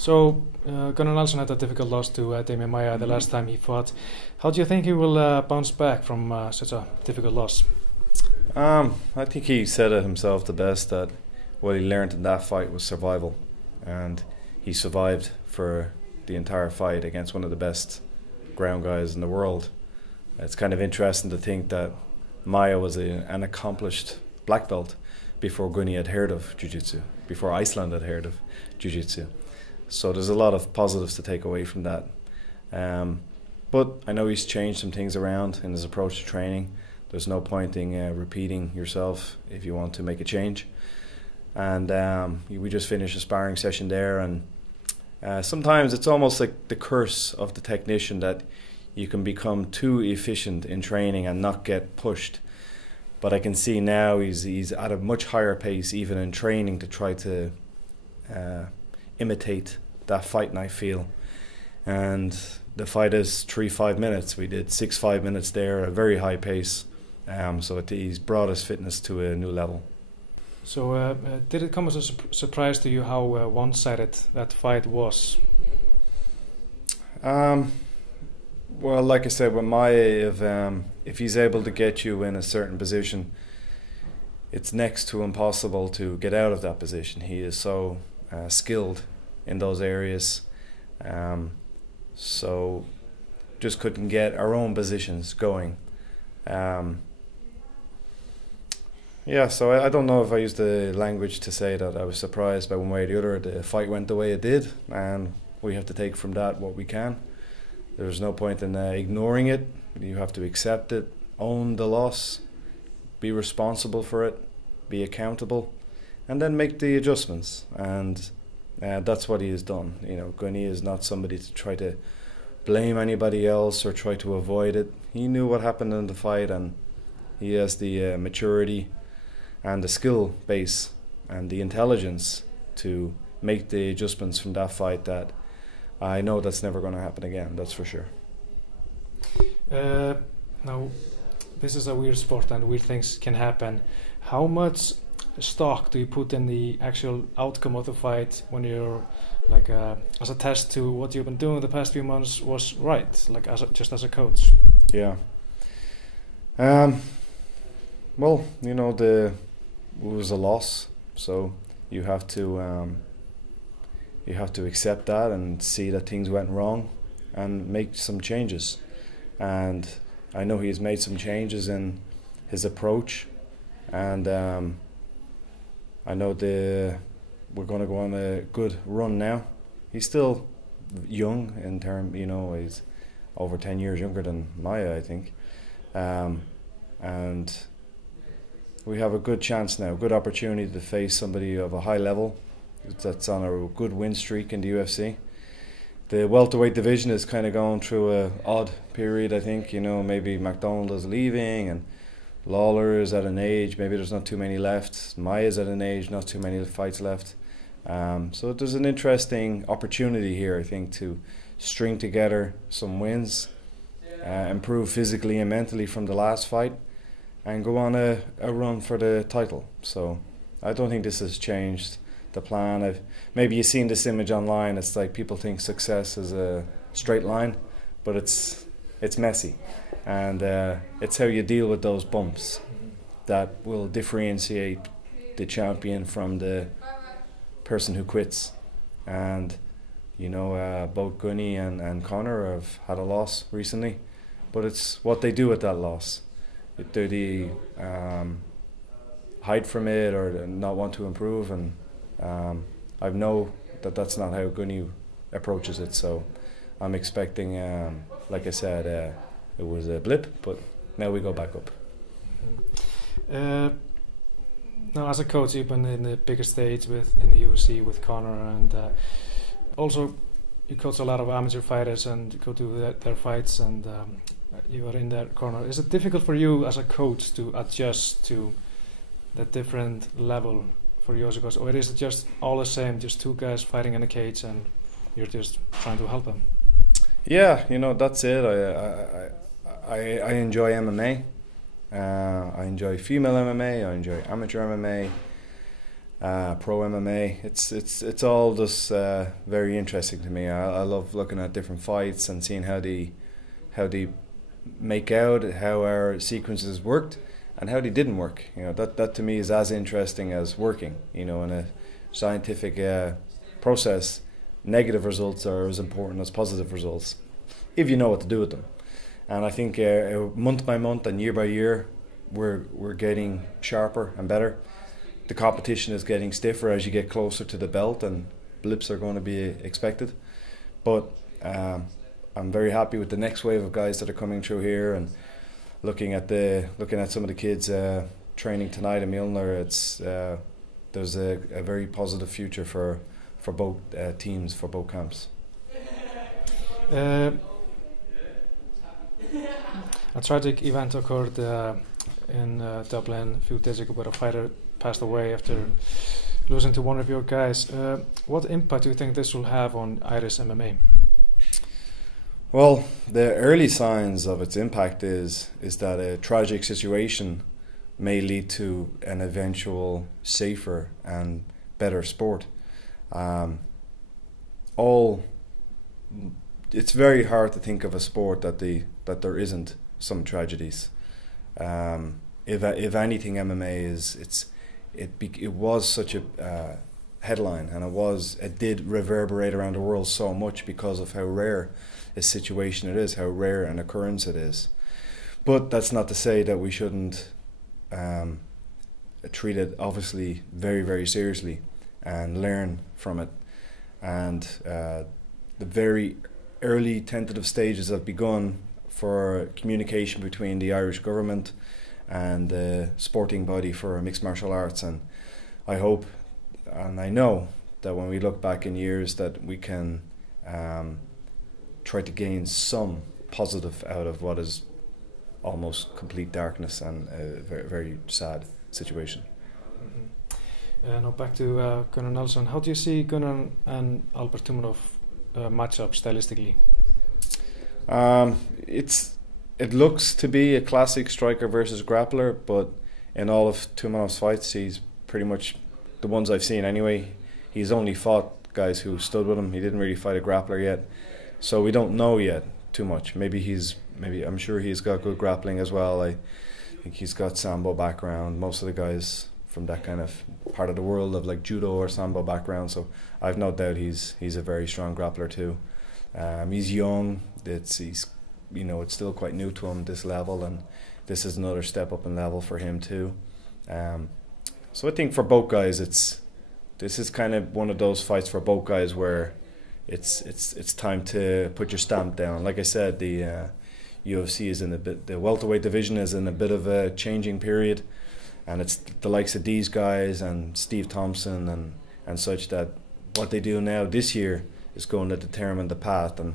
So, Gunnar Nelson had a difficult loss to Demian Maia the last time he fought. How do you think he will bounce back from such a difficult loss? I think he said it himself the best, that what he learned in that fight was survival, and he survived for the entire fight against one of the best ground guys in the world. It's kind of interesting to think that Maia was an accomplished black belt before Gunny had heard of Jiu-Jitsu, before Iceland had heard of Jiu-Jitsu. So there's a lot of positives to take away from that. But I know he's changed some things around in his approach to training. There's no point in repeating yourself if you want to make a change. And we just finished a sparring session there, and sometimes it's almost like the curse of the technician that you can become too efficient in training and not get pushed. But I can see now he's at a much higher pace even in training to try to imitate that fight night feel. And the fight is 3-5 minutes. We did 6-5 minutes there, a very high pace. So he's brought his fitness to a new level. So did it come as a surprise to you how one-sided that fight was? Well, like I said, with Maia, if he's able to get you in a certain position, it's next to impossible to get out of that position. He is so skilled in those areas. So just couldn't get our own positions going. Yeah, so I don't know if I used the language to say that I was surprised by one way or the other. The fight went the way it did, and we have to take from that what we can. There's no point in ignoring it. You have to accept it, own the loss, be responsible for it, be accountable, and then make the adjustments. And that's what he has done. You know, Gunny is not somebody to try to blame anybody else or try to avoid it. He knew what happened in the fight, and he has the maturity and the skill base and the intelligence to make the adjustments from that fight that I know that's never going to happen again, that's for sure. Now, this is a weird sport and weird things can happen. How much stock do you put in the actual outcome of the fight when you're like as a test to what you've been doing the past few months was right, like just as a coach? Yeah. Well, you know, it was a loss, so you have to accept that and see that things went wrong and make some changes. And I know he's made some changes in his approach, and I know we're going to go on a good run now. He's still young in term, you know, he's over 10 years younger than Maia, I think, and we have a good chance now, good opportunity to face somebody of a high level that's on a good win streak in the UFC. The welterweight division is kind of going through an odd period, I think. You know, maybe McDonald is leaving and Lawler is at an age, maybe there's not too many left. Maia's at an age, not too many fights left. So there's an interesting opportunity here, I think, to string together some wins, improve physically and mentally from the last fight, and go on a run for the title. So I don't think this has changed the plan. Maybe you've seen this image online. It's like people think success is a straight line, but it's messy, and it's how you deal with those bumps that will differentiate the champion from the person who quits. And you know, both Gunny and Conor have had a loss recently, but it's what they do with that loss. Do they hide from it or not want to improve? And I know that that's not how Gunny approaches it, so I'm expecting, like I said, it was a blip, but now we go back up. Now, as a coach, you've been in the biggest stage in the UFC with Conor, and also you coach a lot of amateur fighters and go to their fights, and you are in their corner. Is it difficult for you as a coach to adjust to the different level for you as a coach, or is it just all the same, just two guys fighting in a cage and you're just trying to help them? Yeah, you know, that's it. I enjoy MMA. I enjoy female MMA. I enjoy amateur MMA. pro MMA. It's all just very interesting to me. I love looking at different fights and seeing how they make out, how our sequences worked and how they didn't work. You know, that to me is as interesting as working. You know, in a scientific process, negative results are as important as positive results, if you know what to do with them. And I think month by month and year by year, we're getting sharper and better. The competition is getting stiffer as you get closer to the belt, and blips are going to be expected. But I'm very happy with the next wave of guys that are coming through here, and looking at some of the kids training tonight in Mjolnir. There's a very positive future for both teams, for both camps. A tragic event occurred in Dublin a few days ago, where a fighter passed away after losing to one of your guys. What impact do you think this will have on Irish MMA? Well, the early signs of its impact is that a tragic situation may lead to an eventual safer and better sport. It's very hard to think of a sport that there isn't some tragedies. If anything, MMA it was such a headline, and it did reverberate around the world so much because of how rare a situation it is, how rare an occurrence it is. But that's not to say that we shouldn't treat it obviously very, very seriously and learn from it. And the very early tentative stages have begun for communication between the Irish government and the sporting body for mixed martial arts, and I hope and I know that when we look back in years that we can try to gain some positive out of what is almost complete darkness and a very, very sad situation. Mm-hmm. Now back to Gunnar Nelson. How do you see Gunnar and Albert Tumenov match up stylistically? It looks to be a classic striker versus grappler, but in all of Tumenov's fights, he's pretty much the ones I've seen anyway. He's only fought guys who stood with him. He didn't really fight a grappler yet, so we don't know yet too much. Maybe I'm sure he's got good grappling as well. I think he's got sambo background. Most of the guys from that kind of part of the world have like judo or sambo background, so I've no doubt he's a very strong grappler too. He's young. It's still quite new to him, this level, and this is another step up in level for him too. So I think for both guys, this is kind of one of those fights for both guys where it's time to put your stamp down. Like I said, the UFC is the welterweight division is in a bit of a changing period, and it's the likes of these guys and Steve Thompson and such that what they do now this year is going to determine the path, and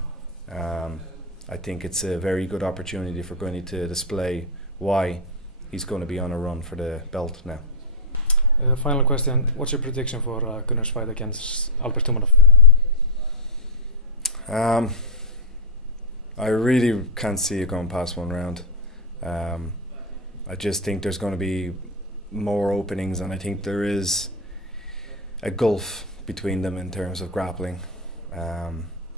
I think it's a very good opportunity for Gunny to display why he's going to be on a run for the belt now. Final question, what's your prediction for Gunnar's fight against Albert Tumenov? I really can't see it going past one round. I just think there's going to be more openings, and I think there is a gulf between them in terms of grappling.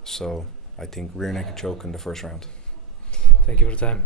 So I think rear naked choke in the first round. Thank you for the time.